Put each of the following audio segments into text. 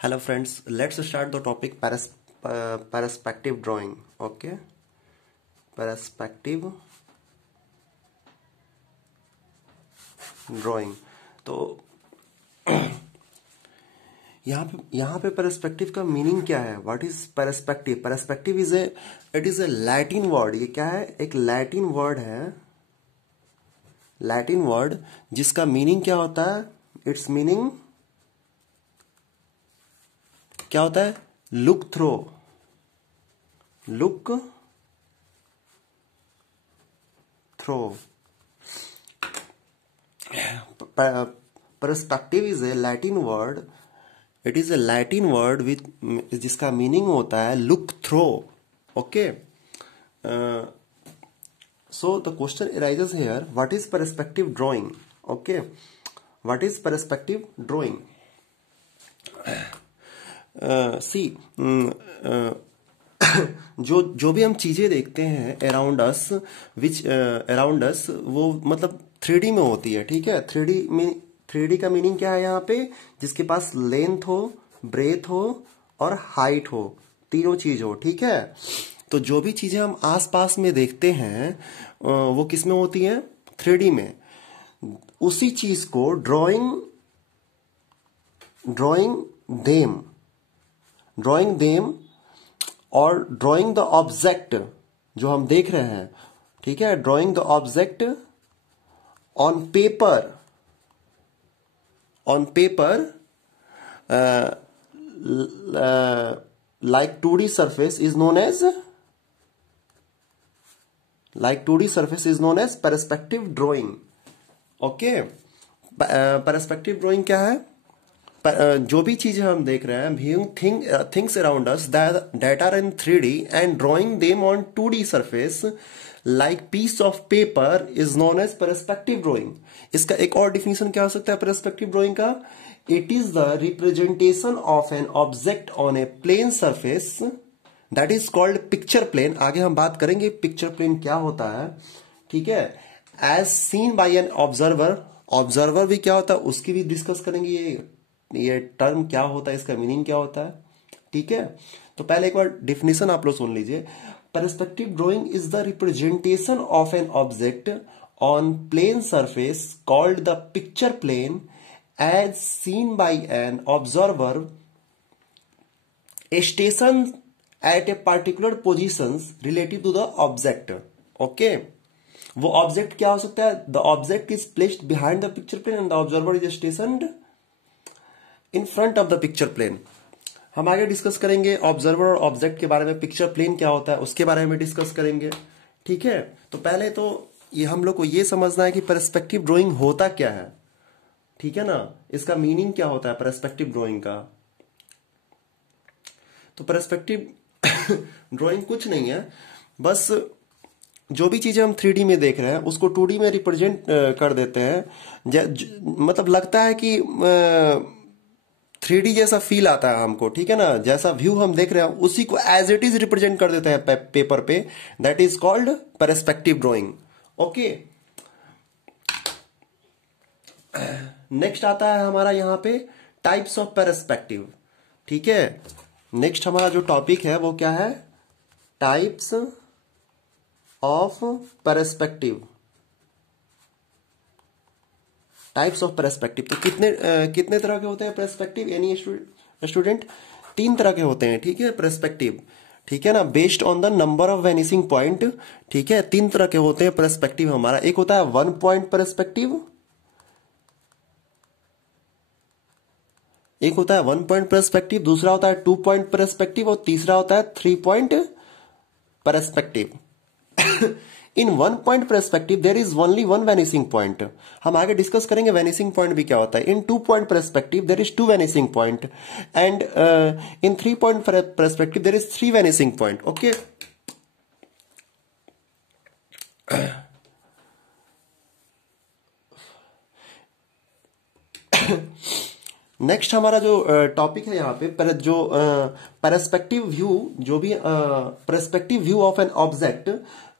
Hello friends, let's start the topic perspective drawing. Okay, perspective drawing. तो यहाँ पे perspective का मीनिंग क्या है? What is perspective? Perspective is a Latin word. ये क्या है? एक Latin word है, Latin word जिसका मीनिंग क्या होता है? Its meaning क्या होता है? Look through, look through. Perspective is a Latin word. It is a Latin word with जिसका मीनिंग होता है look through. Okay, so the question arises here, what is perspective drawing? Okay, what is perspective drawing? See जो भी हम चीजें देखते हैं अराउंड अस, अराउंड अस, वो मतलब 3D में होती है. ठीक है, 3D का मीनिंग क्या है यहाँ पे? जिसके पास लेंथ हो, ब्रेथ हो और हाइट हो, तीनों चीज हो. ठीक है, तो जो भी चीजें हम आसपास में देखते हैं वो किस में होती है? 3D में. उसी चीज को ड्राइंग देम और ड्राइंग द ऑब्जेक्ट जो हम देख रहे हैं. ठीक है, drawing the object on paper like 2D surface is known as perspective drawing. Okay, perspective drawing क्या है? जो भी चीजें हम देख रहे हैं, viewing things around us that are in 3D and drawing them on 2D surface like piece of paper is known as perspective drawing. इसका एक और डिफिनेशन क्या हो सकता है perspective drawing का? It is the representation of an object on a plane surface that is called picture plane. आगे हम बात करेंगे picture plane क्या होता है. ठीक है, as seen by an observer भी क्या होता है उसकी भी डिस्कस करेंगे. ये टर्म क्या होता है, इसका मीनिंग क्या होता है. ठीक है, तो पहले एक बार डिफिनेशन आप लोग सुन लीजिए. Perspective drawing is the representation of an object on plane surface called the picture plane as seen by an observer station at a particular position relative to the object. Okay, वो object क्या हो सकता है? The object is placed behind the picture plane and the observer is stationed in front of the picture plane. हम आगे discuss करेंगे observer और object के बारे में. पिक्चर प्लेन क्या होता है उसके बारे में डिस्कस करेंगे. ठीक है, तो पहले तो ये हम लोग को ये समझना है कि परस्पेक्टिव ड्राइंग होता क्या है. ठीक है ना, इसका मीनिंग क्या होता है परस्पेक्टिव ड्राइंग का. तो परस्पेक्टिव ड्राइंग कुछ नहीं है, बस जो भी चीजें हम 3D में देख रहे हैं उसको 2D में रिप्रेजेंट कर देते हैं. मतलब लगता है कि 3D जैसा फील आता है हमको. ठीक है ना, जैसा व्यू हम देख रहे हैं उसी को एज इट इज रिप्रेजेंट कर देते हैं पेपर पे. That is called perspective drawing. Okay, next आता है हमारा यहाँ पे टाइप्स ऑफ परस्पेक्टिव. ठीक है, नेक्स्ट हमारा जो टॉपिक है वो क्या है? Types of perspective. Types of perspective. तो कितने तरह के होते हैं परस्पेक्टिव? Any student? 3 तरह के होते हैं. ठीक है, परस्पेक्टिव. ठीक है ना, based on the number of vanishing point. ठीक है, 3 तरह के होते हैं परस्पेक्टिव हमारा. एक होता है 1 पॉइंट परस्पेक्टिव, एक होता है 1 पॉइंट परस्पेक्टिव, दूसरा होता है 2 पॉइंट परस्पेक्टिव और तीसरा होता है 3 point perspective. In 1 point perspective there is only 1 vanishing point. हम आगे डिस्कस करेंगे वेनिसिंग पॉइंट भी क्या होता है. In 2 point perspective there is 2 vanishing point and in 3 point perspective there is 3 vanishing point. Okay, next हमारा जो टॉपिक है यहाँ पे जो परस्पेक्टिव व्यू, जो भी perspective view of an object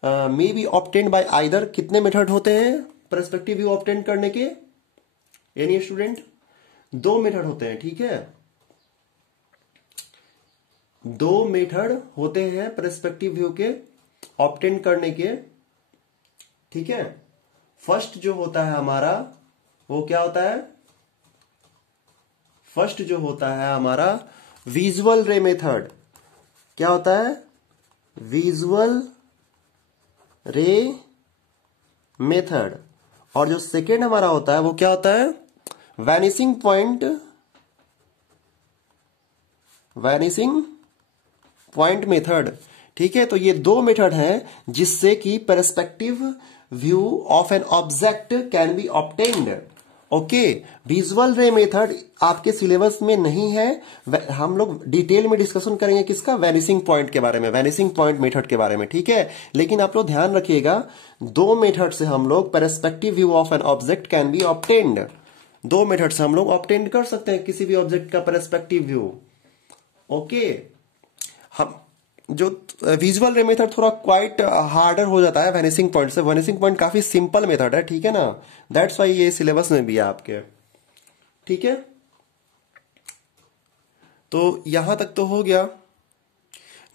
may be obtained by either. कितने मेथड होते हैं परस्पेक्टिव व्यू ऑब्टेन करने के? Any student? 2 मेथड होते हैं. ठीक है, दो मेथड होते हैं पर्सपेक्टिव व्यू के ऑब्टेन करने के, ठीक है। फर्स्ट जो होता है हमारा वो क्या होता है, फर्स्ट जो होता है हमारा विजुअल रे मेथड। क्या होता है, विजुअल रे मेथड। और जो सेकेंड हमारा होता है वो क्या होता है, वैनिसिंग पॉइंट मेथड, ठीक है। तो ये दो मेथड हैं जिससे कि perspective view of an object can be obtained. Okay, visual रे मेथड आपके सिलेबस में नहीं है, हम लोग डिटेल में डिस्कशन करेंगे किसका, वैनिसिंग पॉइंट के बारे में, वैनिसिंग पॉइंट मेथड के बारे में, ठीक है। लेकिन आप लोग ध्यान रखिएगा, दो मेथड से हम लोग perspective view of an object can be obtained, दो मेथड से हम लोग ऑब्टेन कर सकते हैं किसी भी ऑब्जेक्ट का पर्सपेक्टिव व्यू। ओके, हम जो विजुअल रे मेथड थोड़ा क्वाइट हार्डर हो जाता है वैनिसिंग पॉइंट से, वैनिसिंग पॉइंट काफी सिंपल मेथड है, ठीक है ना। दैट्स वाई ये सिलेबस में भी है आपके, ठीक है। तो यहां तक तो हो गया।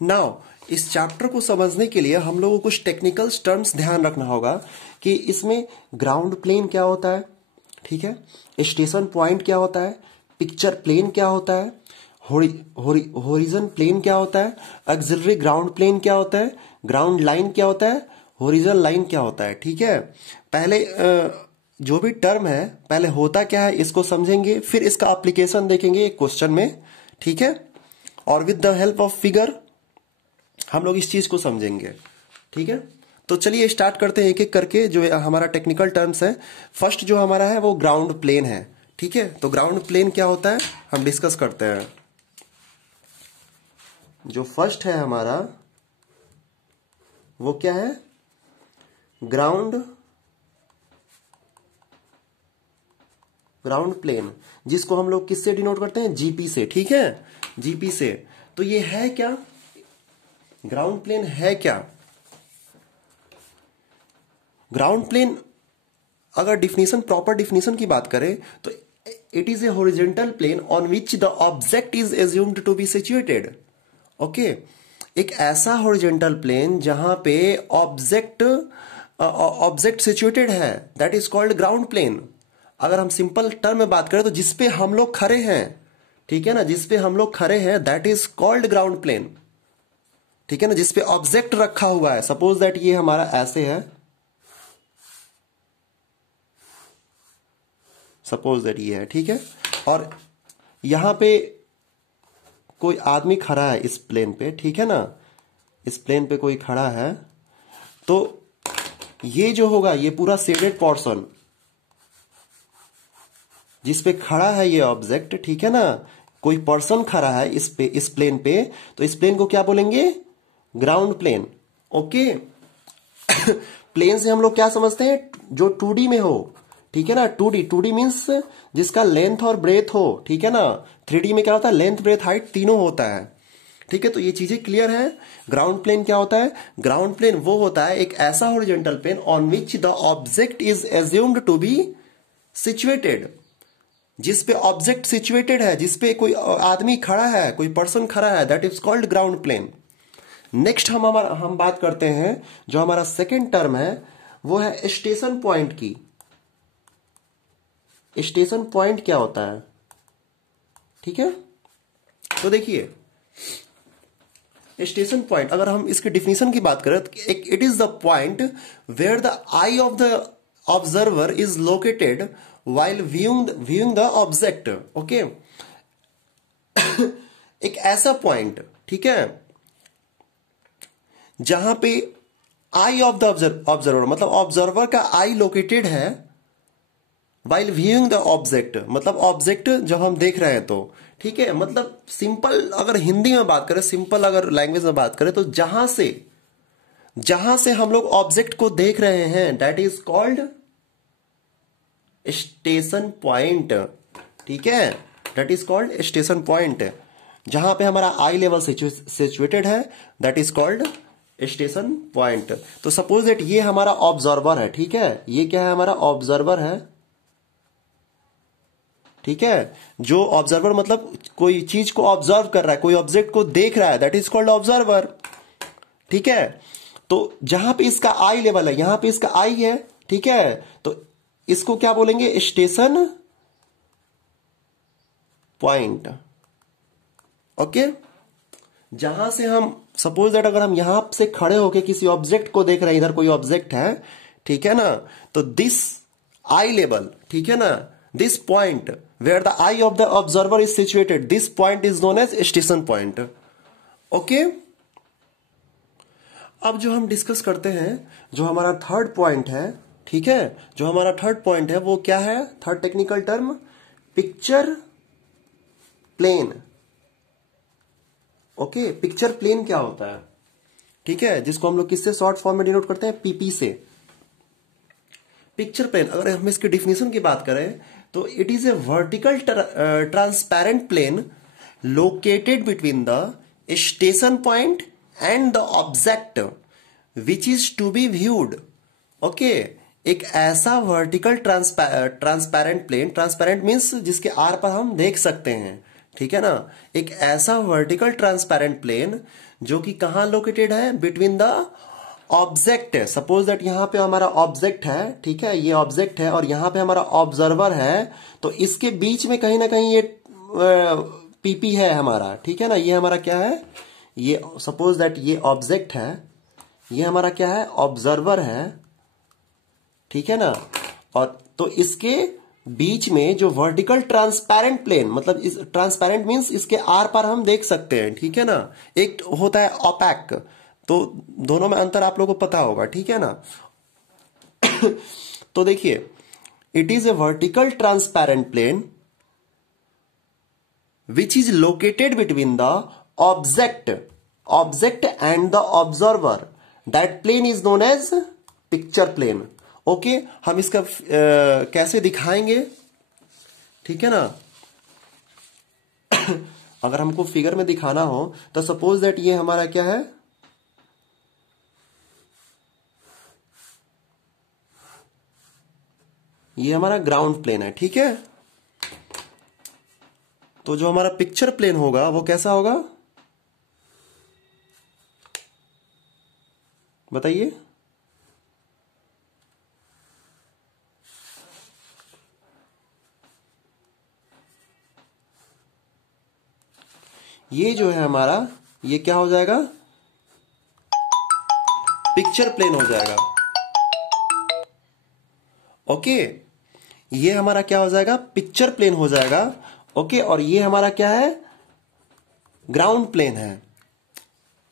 नाउ इस चैप्टर को समझने के लिए हम लोगों को कुछ टेक्निकल टर्म्स ध्यान रखना होगा कि इसमें ग्राउंड प्लेन क्या होता है, ठीक है, स्टेशन पॉइंट क्या होता है, पिक्चर प्लेन क्या होता है, होरिजन प्लेन क्या होता है, ऑक्सिलरी ग्राउंड प्लेन क्या होता है, ग्राउंड लाइन क्या होता है, होरिजन लाइन क्या होता है, ठीक है। पहले जो भी टर्म है पहले होता क्या है इसको समझेंगे, फिर इसका एप्लीकेशन देखेंगे एक क्वेश्चन में, ठीक है। और with the help of figure हम लोग इस चीज को समझेंगे, ठीक है। तो चलिए स्टार्ट करते हैं एक एक करके जो हमारा टेक्निकल टर्म्स है। फर्स्ट जो हमारा है वो ग्राउंड प्लेन है, ठीक है। तो ग्राउंड प्लेन क्या होता है हम डिस्कस करते हैं। जो फर्स्ट है हमारा वो क्या है, ग्राउंड प्लेन, जिसको हम लोग किससे डिनोट करते हैं, जीपी से, ठीक है, जीपी से। तो ये है क्या, ग्राउंड प्लेन है क्या, ग्राउंड प्लेन अगर डिफिनीशन, प्रॉपर डिफिनीशन की बात करें तो it is a horizontal plane on which the object is assumed to be situated. Okay, एक ऐसा हॉरिजॉन्टल प्लेन जहां पे ऑब्जेक्ट सिचुएटेड है, that is called ground plane. अगर हम सिंपल टर्म में बात करें तो जिसपे हम लोग खड़े हैं, ठीक है ना, जिसपे हम लोग खड़े हैं that is called ground plane, ठीक है ना। जिसपे ऑब्जेक्ट रखा हुआ है, सपोज दैट ये हमारा ऐसे है, सपोज दैट ये है, ठीक है, और यहां पे कोई आदमी खड़ा है इस प्लेन पे, ठीक है ना, इस प्लेन पे कोई खड़ा है, तो ये जो होगा ये पूरा शेडेड पोर्शन जिस पे खड़ा है ये ऑब्जेक्ट, ठीक है ना, कोई पर्सन खड़ा है इस प्लेन पे, तो इस प्लेन को क्या बोलेंगे, ग्राउंड प्लेन। ओके, प्लेन से हम लोग क्या समझते हैं, जो 2D में हो, ठीक है ना, 2D मीन्स जिसका लेंथ और ब्रेथ हो, ठीक है ना। 3D में क्या होता है, लेंथ ब्रेथ हाइट तीनों होता है, ठीक है। तो ये चीजें क्लियर है। ग्राउंड प्लेन क्या होता है, ग्राउंड प्लेन वो होता है एक ऐसा horizontal plane on which the object is assumed to be situated, जिसपे ऑब्जेक्ट सिचुएटेड है, जिसपे कोई आदमी खड़ा है, कोई पर्सन खड़ा है, that is called ground plane. Next हम बात करते हैं जो हमारा सेकेंड टर्म है वो है स्टेशन पॉइंट की। स्टेशन पॉइंट क्या होता है, ठीक है। तो देखिए स्टेशन पॉइंट, अगर हम इसके डिफिनीशन की बात करें तो it is the point where the eye of the observer is located while viewing the object। Okay, एक ऐसा पॉइंट, ठीक है, जहां पे आई ऑफ द ऑब्जर्वर मतलब ऑब्जर्वर का आई लोकेटेड है, while viewing the object मतलब ऑब्जेक्ट जब हम देख रहे हैं तो, ठीक है। मतलब सिंपल अगर हिंदी में बात करें, सिंपल अगर लैंग्वेज में बात करें तो जहां से हम लोग ऑब्जेक्ट को देख रहे हैं that is called station point, ठीक है, that is called station point. जहां पे हमारा आई लेवल सिचुएटेड है that is called station point. तो सपोज दैट ये हमारा ऑब्जर्वर है, ठीक है, ये क्या है, हमारा ऑब्जर्वर है, ठीक है, जो ऑब्जर्वर मतलब कोई चीज को ऑब्जर्व कर रहा है, कोई ऑब्जेक्ट को देख रहा है, दैट इज कॉल्ड ऑब्जर्वर। ठीक है, तो जहां पे इसका आई लेवल है, यहां पे इसका आई है, ठीक है, तो इसको क्या बोलेंगे, स्टेशन पॉइंट। ओके, जहां से हम सपोज दैट अगर हम यहां से खड़े होके किसी ऑब्जेक्ट को देख रहे हैं, इधर कोई ऑब्जेक्ट है, ठीक है ना, तो दिस आई लेवल, ठीक है ना, this point where the eye of the observer is situated, this point is known as station point. Okay, अब जो हम डिस्कस करते हैं, जो हमारा थर्ड पॉइंट है, ठीक है, जो हमारा थर्ड पॉइंट है वो क्या है, third technical term, picture plane. Okay, picture plane क्या होता है, ठीक है, जिसको हम लोग किससे शॉर्ट फॉर्म में डिनोट करते हैं, पीपी से। पिक्चर प्लेन, अगर हम इसकी डिफिनेशन की बात करें तो it is a vertical transparent plane located between the station point and the object which is to be viewed. Okay, एक ऐसा vertical transparent plane, transparent means जिसके आर पर हम देख सकते हैं, ठीक है ना, एक ऐसा वर्टिकल ट्रांसपेरेंट प्लेन जो कि कहां लोकेटेड है, बिटवीन द ऑब्जेक्ट है। सपोज दैट यहां पे हमारा ऑब्जेक्ट है, ठीक है, ये ऑब्जेक्ट है और यहां पे हमारा ऑब्जर्वर है, तो इसके बीच में कहीं ना कहीं ये पीपी है हमारा, ठीक है ना, ये हमारा क्या है, ये सपोज दैट ये ऑब्जेक्ट है, ये हमारा क्या है, ऑब्जर्वर है, ठीक है ना, और तो इसके बीच में जो वर्टिकल ट्रांसपेरेंट प्लेन, मतलब इस ट्रांसपेरेंट मींस इसके आर पार हम देख सकते हैं, ठीक है ना, एक होता है ओपैक, तो दोनों में अंतर आप लोगों को पता होगा, ठीक है ना। तो देखिए, it is a vertical transparent plane which is located between the object and the observer, that plane is known as picture plane. Okay, हम इसका कैसे दिखाएंगे, ठीक है ना। अगर हमको फिगर में दिखाना हो तो सपोज दैट ये हमारा क्या है, ये हमारा ग्राउंड प्लेन है, ठीक है, तो जो हमारा पिक्चर प्लेन होगा वो कैसा होगा, बताइए। ये जो है हमारा, ये क्या हो जाएगा, पिक्चर प्लेन हो जाएगा। ओके, ये हमारा क्या हो जाएगा, पिक्चर प्लेन हो जाएगा। ओके, और ये हमारा क्या है, ग्राउंड प्लेन है।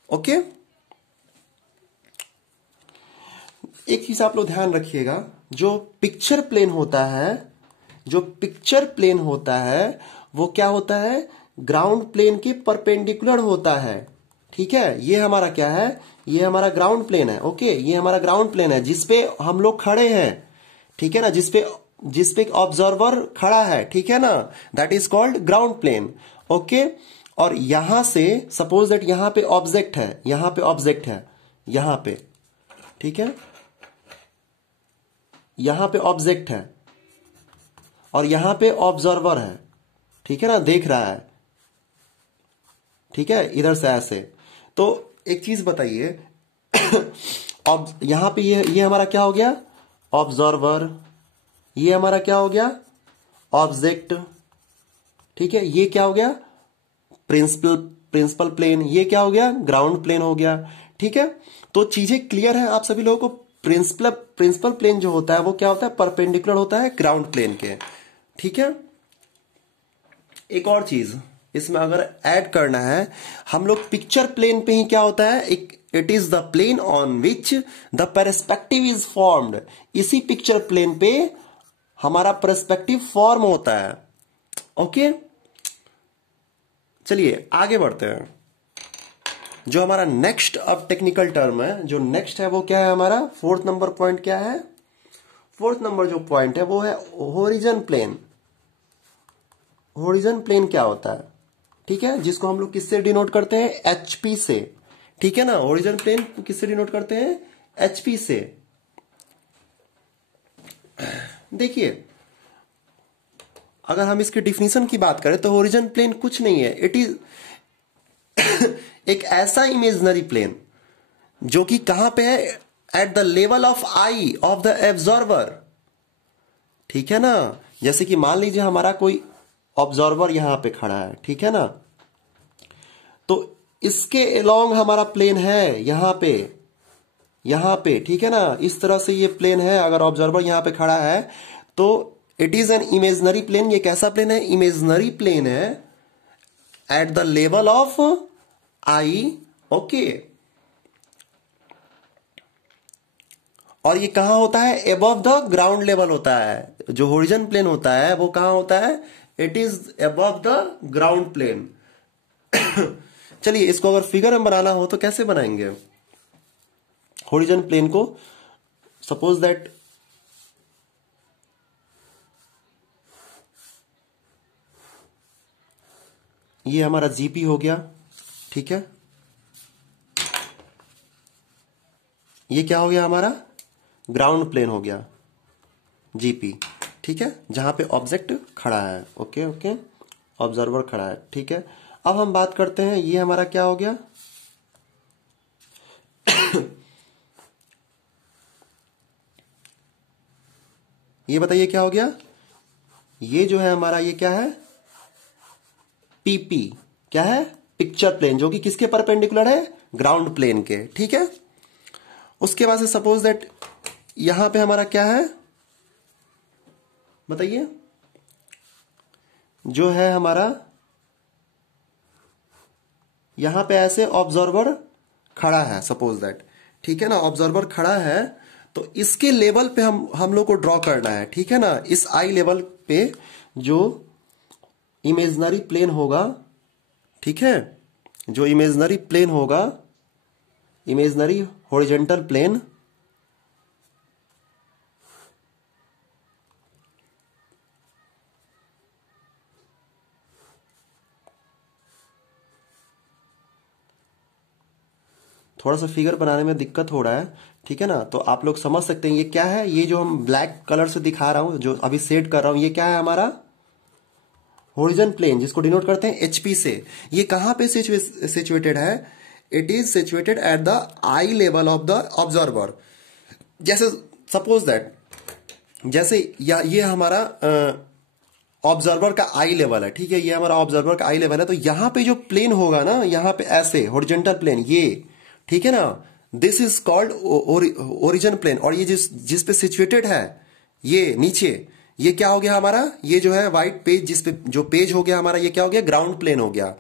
ओके, एक चीज आप लोग ध्यान रखिएगा, जो पिक्चर प्लेन होता है, जो पिक्चर प्लेन होता है वो क्या होता है, ग्राउंड प्लेन के परपेंडिकुलर होता है, ठीक है। ये हमारा क्या है, ये हमारा ग्राउंड प्लेन है। ओके, ये हमारा ग्राउंड प्लेन है जिसपे हम लोग खड़े हैं, ठीक है ना, जिसपे ऑब्जर्वर खड़ा है, ठीक है ना, that is called ground plane. Okay, और यहां से सपोज दैट यहां पे ऑब्जेक्ट है, यहां पे ऑब्जेक्ट है, यहां पे, ठीक है, यहां पे ऑब्जेक्ट है और यहां पे ऑब्जर्वर है, ठीक है ना, देख रहा है, ठीक है, इधर से ऐसे। तो एक चीज बताइए, अब यहां पे ये हमारा क्या हो गया, ऑब्जर्वर, ये हमारा क्या हो गया, ऑब्जेक्ट, ठीक है, ये क्या हो गया, प्रिंसिपल प्लेन, ये क्या हो गया, ग्राउंड प्लेन हो गया, ठीक है। तो चीजें क्लियर है आप सभी लोगों को। प्रिंसिपल प्लेन जो होता है वो क्या होता है, परपेंडिकुलर होता है ग्राउंड प्लेन के, ठीक है। एक और चीज इसमें अगर ऐड करना है, हम लोग पिक्चर प्लेन पे ही क्या होता है, it is the plane on which the perspective is formed. इसी पिक्चर प्लेन पे हमारा पर्सपेक्टिव फॉर्म होता है। ओके, चलिए आगे बढ़ते हैं। जो हमारा नेक्स्ट अब टेक्निकल टर्म है, जो नेक्स्ट है वो क्या है, हमारा फोर्थ नंबर पॉइंट क्या है, फोर्थ नंबर जो पॉइंट है वो है होरिजन प्लेन। होरिजन प्लेन क्या होता है, ठीक है, जिसको हम लोग किससे डिनोट करते हैं, एचपी से, ठीक है ना। होरिजन प्लेन किससे डिनोट करते हैं, एचपी से। देखिए, अगर हम इसके डिफिनीशन की बात करें तो होरिजन प्लेन कुछ नहीं है, इट इज एक ऐसा इमेजिनरी प्लेन जो कि कहां पे है, at the level of I of the absorber. ठीक है ना, जैसे कि मान लीजिए हमारा कोई ऑब्जर्वर यहां पे खड़ा है, ठीक है ना, तो इसके अलोंग हमारा प्लेन है यहां पे, ठीक है ना, इस तरह से ये प्लेन है। अगर ऑब्जर्वर यहां पे खड़ा है तो it is an imaginary plane. ये कैसा प्लेन है, इमेजिनरी प्लेन है at the level of eye. Okay, और ये कहां होता है, एबव द ग्राउंड लेवल होता है। जो होरिजन प्लेन होता है वो कहां होता है, it is above the ground plane. चलिए, इसको अगर फिगर में बनाना हो तो कैसे बनाएंगे होरिजन प्लेन को। सपोज दैट ये हमारा जीपी हो गया, ठीक है, ये क्या हो गया, हमारा ग्राउंड प्लेन हो गया, जीपी, ठीक है, जहां पे ऑब्जेक्ट खड़ा है। ओके ओके, ऑब्जर्वर खड़ा है, ठीक है। अब हम बात करते हैं, ये हमारा क्या हो गया, ये बताइए क्या हो गया, ये जो है हमारा, ये क्या है, पीपी, क्या है, पिक्चर प्लेन, जो कि किसके परपेंडिकुलर है, ग्राउंड प्लेन के, ठीक है। उसके बाद से सपोज दैट यहां पे हमारा क्या है, बताइए, जो है हमारा यहां पे ऐसे ऑब्जर्वर खड़ा है, सपोज दैट, ठीक है ना, ऑब्जर्वर खड़ा है, तो इसके लेवल पे हम लोग को ड्रॉ करना है, ठीक है ना, इस आई लेवल पे जो इमेजिनरी प्लेन होगा, ठीक है, जो इमेजिनरी प्लेन होगा, इमेजिनरी हॉरिजॉन्टल प्लेन, थोड़ा सा फिगर बनाने में दिक्कत हो रहा है, ठीक है ना, तो आप लोग समझ सकते हैं ये क्या है। ये जो हम ब्लैक कलर से दिखा रहा हूं, जो अभी सेट कर रहा हूं, ये क्या है, हमारा होरिजन प्लेन, जिसको डिनोट करते हैं एचपी से। ये कहां पे सिचुएटेड है, it is situated at the I level of the observer. जैसे सपोज दैट, जैसे ये हमारा ऑब्जर्वर का आई लेवल है, ठीक है, ये हमारा ऑब्जर्वर का आई लेवल है, तो यहां पे जो प्लेन होगा ना, यहां पे ऐसे हॉरिजॉन्टल प्लेन, ये, ठीक है ना, this is called origin plane. और ये जिस पे सिचुएटेड है, ये नीचे, ये क्या हो गया हमारा, ये जो है व्हाइट पेज, जिस पे जो पेज हो गया हमारा, ये क्या हो गया, ग्राउंड प्लेन हो गया,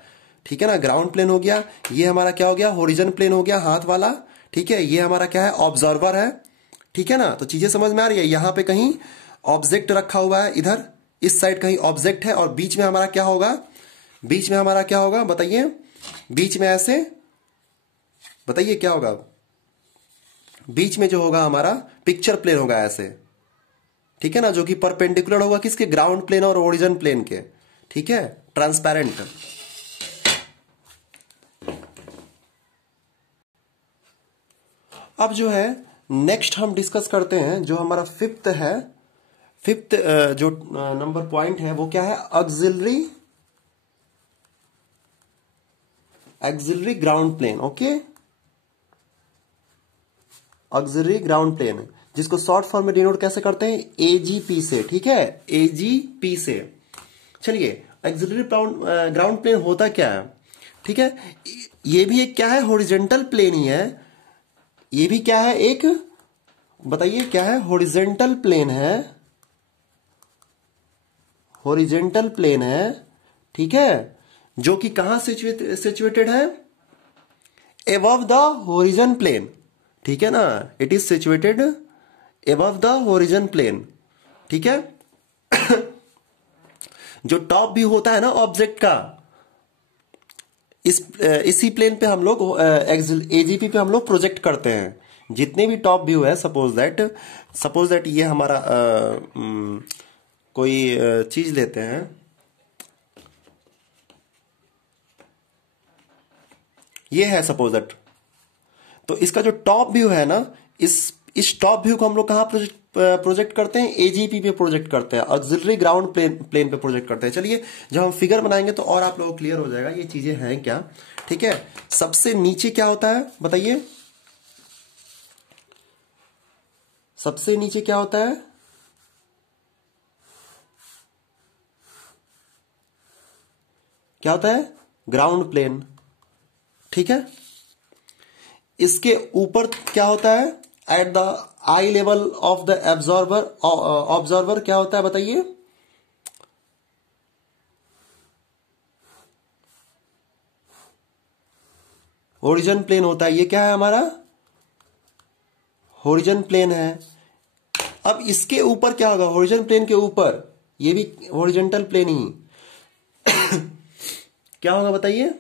ठीक है ना, ग्राउंड प्लेन हो गया। ये हमारा क्या हो गया, होरिजन प्लेन हो गया, हाथ वाला, ठीक है। ये हमारा क्या है, ऑब्जर्वर है, ठीक है ना। तो चीजें समझ में आ रही है, यहां पे कहीं ऑब्जेक्ट रखा हुआ है, इधर इस साइड कहीं ऑब्जेक्ट है, और बीच में हमारा क्या होगा, बीच में हमारा क्या होगा, बताइए, बीच में ऐसे, बताइए क्या होगा, बीच में जो होगा हमारा पिक्चर प्लेन होगा ऐसे, ठीक है ना, जो कि परपेंडिकुलर होगा किसके, ग्राउंड प्लेन और ओरिजिन प्लेन के, ठीक है, ट्रांसपेरेंट। अब जो है नेक्स्ट हम डिस्कस करते हैं, जो हमारा फिफ्थ है, फिफ्थ जो नंबर पॉइंट है वो क्या है, auxiliary ground plane. Okay, auxiliary ground plane, जिसको शॉर्ट फॉर्म में डिनोट कैसे करते हैं, एजीपी से, ठीक है, एजीपी से। चलिए, ऑक्सिलरी ग्राउंड प्लेन होता क्या है, ठीक है, ये भी एक क्या है, हॉरिजॉन्टल प्लेन ही है, ये भी क्या है, एक, बताइए क्या है, हॉरिजॉन्टल प्लेन है, हॉरिजॉन्टल प्लेन है, ठीक है, जो कि कहां सिचुएटेड है, एबव द होरिजन प्लेन, ठीक है ना, it is situated above the horizon plane, ठीक है। जो टॉप व्यू होता है ना ऑब्जेक्ट का, इसी प्लेन पे हम लोग एजीपी पे हम लोग प्रोजेक्ट करते हैं। जितने भी टॉप व्यू है, सपोज दैट ये हमारा कोई चीज लेते हैं, ये है सपोज दैट, तो इसका जो टॉप व्यू है ना, इस टॉप व्यू को हम लोग कहां प्रोजेक्ट करते हैं, एजीपी पे प्रोजेक्ट करते हैं, ऑक्सिलरी ग्राउंड प्लेन पे प्रोजेक्ट करते हैं। चलिए जब हम फिगर बनाएंगे तो और आप लोगों को क्लियर हो जाएगा ये चीजें हैं क्या। ठीक है, सबसे नीचे क्या होता है बताइए, सबसे नीचे क्या होता है, क्या होता है, ग्राउंड प्लेन। ठीक है, इसके ऊपर क्या होता है, at the I level of the observer क्या होता है बताइए, होरिजन प्लेन होता है। ये क्या है हमारा, होरिजन प्लेन है। अब इसके ऊपर क्या होगा, होरिजन प्लेन के ऊपर, ये भी हॉरिजॉन्टल प्लेन ही क्या होगा बताइए,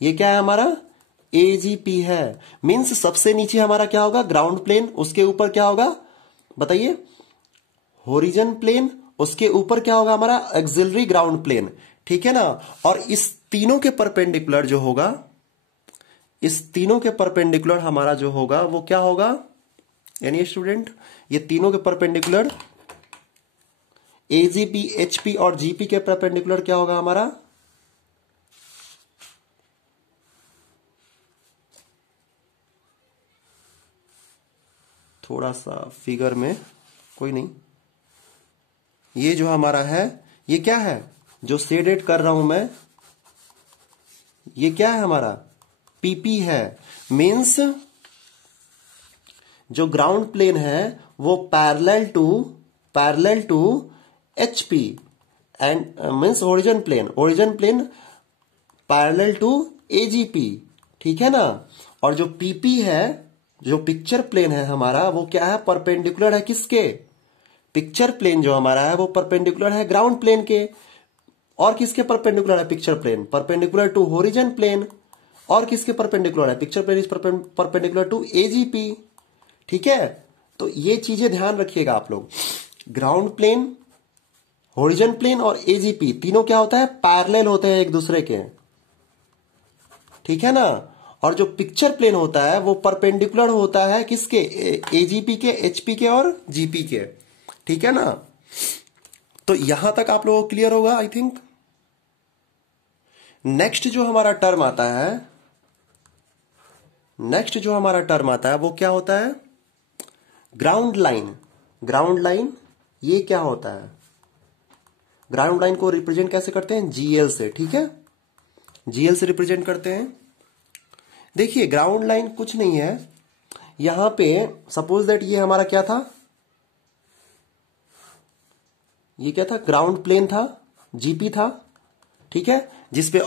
ये क्या है हमारा, एजीपी है। मींस सबसे नीचे हमारा क्या होगा, ग्राउंड प्लेन, उसके ऊपर क्या होगा बताइए, होरिजन प्लेन, उसके ऊपर क्या होगा हमारा, ऑक्सिलरी ग्राउंड प्लेन। ठीक है ना, और इस तीनों के परपेंडिकुलर जो होगा, इस तीनों के परपेंडिकुलर हमारा जो होगा वो क्या होगा, यानी स्टूडेंट ये तीनों के परपेंडिकुलर एजीपी, एचपी और जीपी के परपेंडिकुलर क्या होगा हमारा, थोड़ा सा फिगर में, कोई नहीं, ये जो हमारा है ये क्या है, जो शेडेड कर रहा हूं मैं, ये क्या है हमारा, पीपी है। मींस जो ग्राउंड प्लेन है वो parallel to HP and means origin plane parallel to AGP. ठीक है ना, और जो पीपी है, जो पिक्चर प्लेन है हमारा, वो क्या है, परपेंडिकुलर है किसके, पिक्चर प्लेन जो हमारा है वो परपेंडिकुलर है ग्राउंड प्लेन के। और किसके परपेंडिकुलर है, picture plane perpendicular to horizon plane. और किसके परपेंडिकुलर है, picture plane is perpendicular to AGP. ठीक है, तो ये चीजें ध्यान रखिएगा आप लोग, ग्राउंड प्लेन, होरिजन प्लेन और एजीपी तीनों क्या होता है, पैरेलल होते हैं एक दूसरे के। ठीक है ना, और जो पिक्चर प्लेन होता है वो परपेंडिकुलर होता है किसके, एजीपी के, एचपी के और जीपी के। ठीक है ना, तो यहां तक आप लोगों को क्लियर होगा आई थिंक। नेक्स्ट जो हमारा टर्म आता है वो क्या होता है, ग्राउंड लाइन। ये क्या होता है, ग्राउंड लाइन को रिप्रेजेंट कैसे करते हैं, जीएल से। ठीक है, जीएल से रिप्रेजेंट करते हैं। देखिए ग्राउंड लाइन कुछ नहीं है, यहां पे सपोज दैट ये हमारा क्या था, ये क्या था, ग्राउंड प्लेन था, जीपी था। ठीक है, जिसपे